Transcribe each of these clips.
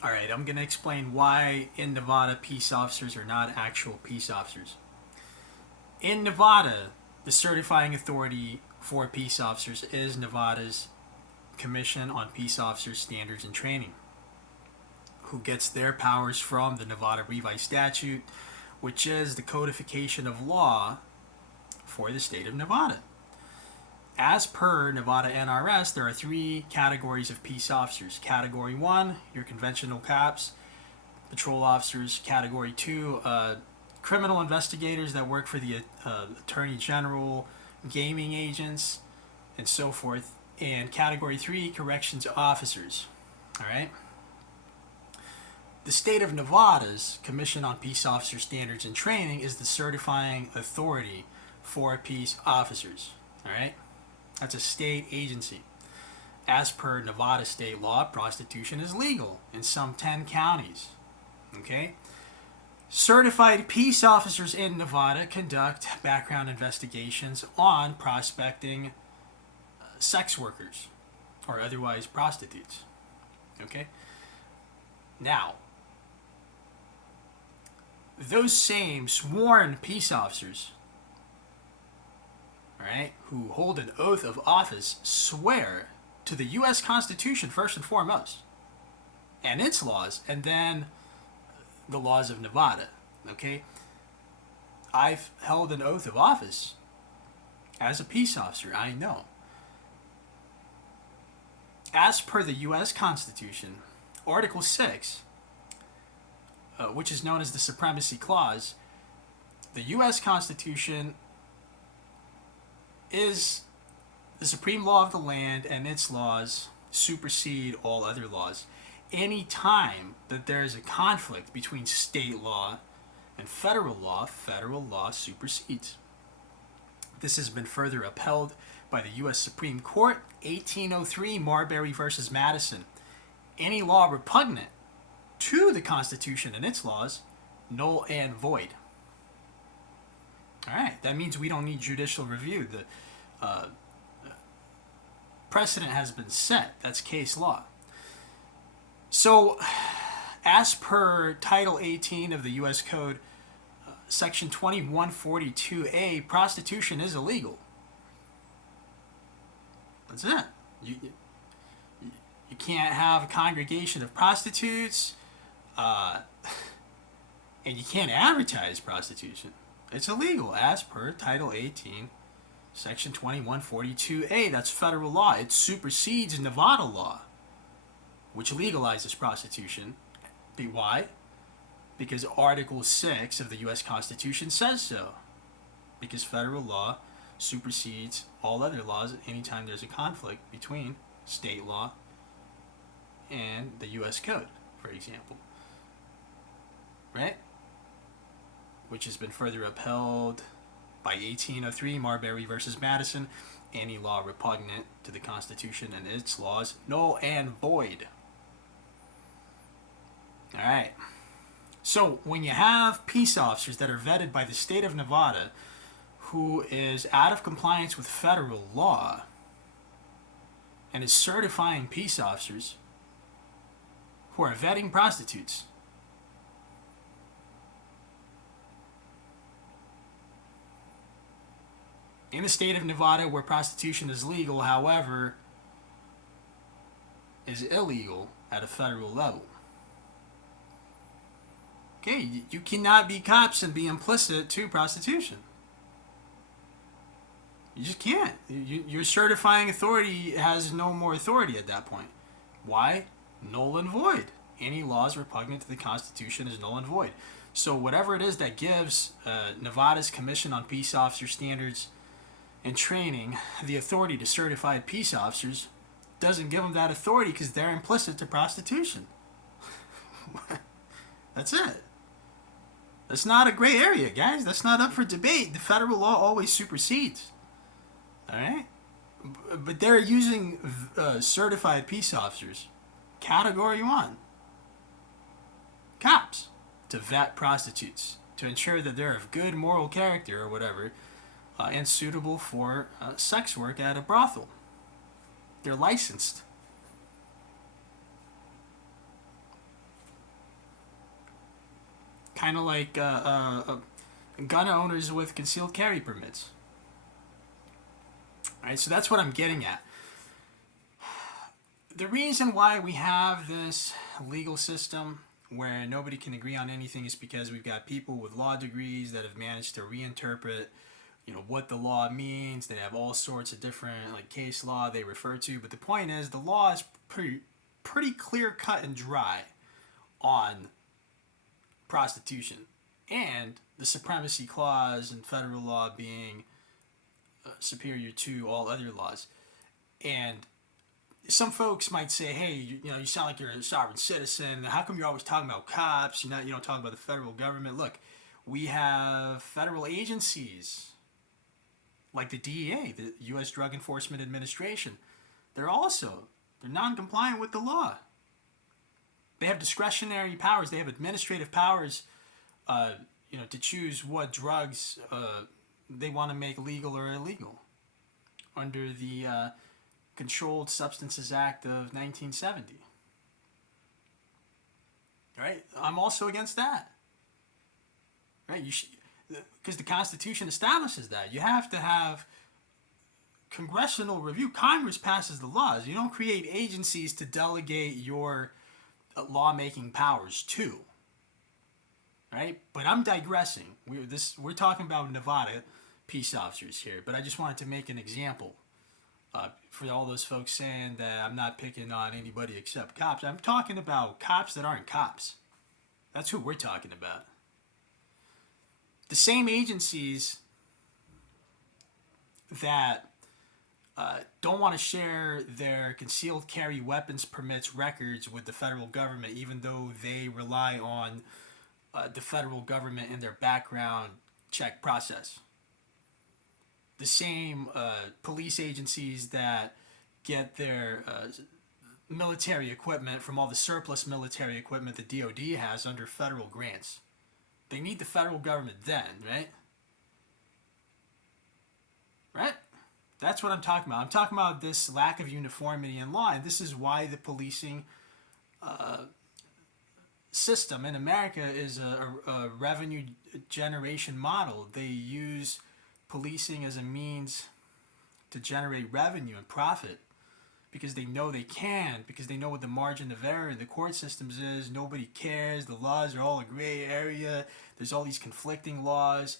All right, I'm going to explain why in Nevada peace officers are not actual peace officers. In Nevada, the certifying authority for peace officers is Nevada's Commission on Peace Officers Standards and Training, who gets their powers from the Nevada Revised Statute, which is the codification of law for the state of Nevada. As per Nevada NRS, there are three categories of peace officers. Category 1, your conventional cops, patrol officers. Category 2, criminal investigators that work for the Attorney General, gaming agents, and so forth. And Category 3, corrections officers. All right? The state of Nevada's Commission on Peace Officer Standards and Training is the certifying authority for peace officers. All right? That's a state agency. As per Nevada state law, prostitution is legal in some 10 counties. Okay? Certified peace officers in Nevada conduct background investigations on prospecting sex workers or otherwise prostitutes. Okay? Now, those same sworn peace officers, all right, who hold an oath of office, swear to the U.S. Constitution first and foremost, and its laws, and then the laws of Nevada. Okay? I've held an oath of office as a peace officer, I know. As per the U.S. Constitution, Article 6, which is known as the Supremacy Clause, the U.S. Constitution is the supreme law of the land, and its laws supersede all other laws. Any time that there is a conflict between state law and federal law supersedes. This has been further upheld by the U.S. Supreme Court, 1803 Marbury versus Madison. Any law repugnant to the Constitution and its laws, null and void. All right, that means we don't need judicial review. The precedent has been set. That's case law. So, as per Title 18 of the U.S. Code, Section 2142A, prostitution is illegal. That's it. You can't have a congregation of prostitutes, and you can't advertise prostitution. It's illegal as per Title 18, Section 2142A. That's federal law. It supersedes Nevada law, which legalizes prostitution. Why? Because Article 6 of the U.S. Constitution says so. Because federal law supersedes all other laws anytime there's a conflict between state law and the U.S. Code, for example. Right? Which has been further upheld by 1803 Marbury versus Madison. Any law repugnant to the Constitution and its laws, null and void. All right. So when you have peace officers that are vetted by the state of Nevada, who is out of compliance with federal law and is certifying peace officers who are vetting prostitutes, in the state of Nevada where prostitution is legal, however, is illegal at a federal level. Okay, you cannot be cops and be implicit to prostitution. You just can't. Your certifying authority has no more authority at that point. Why? Null and void. Any laws repugnant to the Constitution is null and void. So whatever it is that gives Nevada's Commission on Peace Officer Standards and Training the authority to certify peace officers doesn't give them that authority because they're implicit to prostitution. That's it. That's not a gray area, guys. That's not up for debate. The federal law always supersedes. All right? But they're using certified peace officers, Category 1, cops, to vet prostitutes, to ensure that they're of good moral character or whatever, and suitable for sex work at a brothel. They're licensed. kind of like gun owners with concealed carry permits. All right, so that's what I'm getting at. The reason why we have this legal system where nobody can agree on anything is because we've got people with law degrees that have managed to reinterpret, what the law means. They have all sorts of different like case law they refer to, but the point is the law is pretty clear cut and dry on prostitution and the supremacy clause in federal law being superior to all other laws. And some folks might say, hey, you sound like you're a sovereign citizen. How come you're always talking about cops? You don't talk about the federal government. Look, we have federal agencies like the DEA, the U.S. Drug Enforcement Administration. They're non-compliant with the law. They have discretionary powers. They have administrative powers, to choose what drugs they want to make legal or illegal under the Controlled Substances Act of 1970. Right? I'm also against that. Right? Because the Constitution establishes that. You have to have congressional review. Congress passes the laws. You don't create agencies to delegate your lawmaking powers to. Right? But I'm digressing. We're talking about Nevada peace officers here, but I just wanted to make an example. For all those folks saying that I'm not picking on anybody except cops, I'm talking about cops that aren't cops. That's who we're talking about. The same agencies that don't want to share their concealed carry weapons permits records with the federal government, even though they rely on the federal government in their background check process. The same police agencies that get their military equipment from all the surplus military equipment the DOD has under federal grants. They need the federal government then, right? Right? That's what I'm talking about. I'm talking about this lack of uniformity in law, and this is why the policing system in America is a revenue generation model. They use policing as a means to generate revenue and profit because they know they can, because they know what the margin of error in the court systems is. Nobody cares. The laws are all a gray area. There's all these conflicting laws.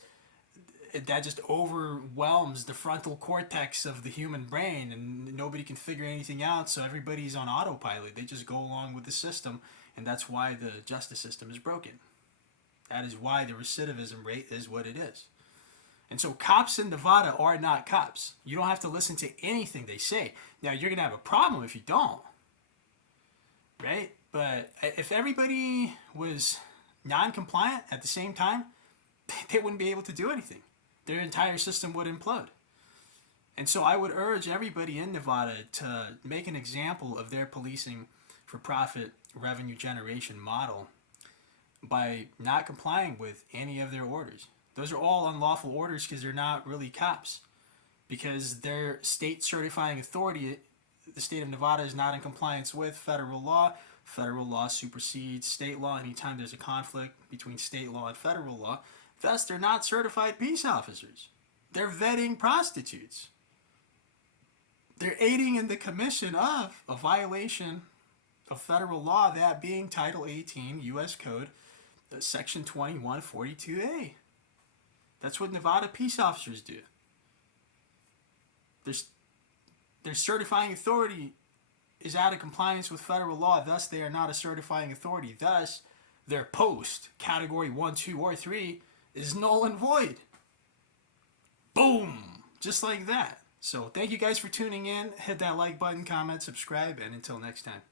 That just overwhelms the frontal cortex of the human brain, and nobody can figure anything out, so everybody's on autopilot. They just go along with the system, and that's why the justice system is broken. That is why the recidivism rate is what it is. And so cops in Nevada are not cops. You don't have to listen to anything they say. Now, you're going to have a problem if you don't. Right? But if everybody was non-compliant at the same time, they wouldn't be able to do anything. Their entire system would implode. And so I would urge everybody in Nevada to make an example of their policing for profit revenue generation model by not complying with any of their orders. Those are all unlawful orders because they're not really cops. Because their state certifying authority, the state of Nevada, is not in compliance with federal law. Federal law supersedes state law anytime there's a conflict between state law and federal law. Thus, they're not certified peace officers. They're vetting prostitutes. They're aiding in the commission of a violation of federal law, that being Title 18 U.S. Code, Section 2142A. That's what Nevada peace officers do. Their certifying authority is out of compliance with federal law. Thus, they are not a certifying authority. Thus, their post, Category 1, 2, or 3, is null and void. Boom! Just like that. So, thank you guys for tuning in. Hit that like button, comment, subscribe, and until next time.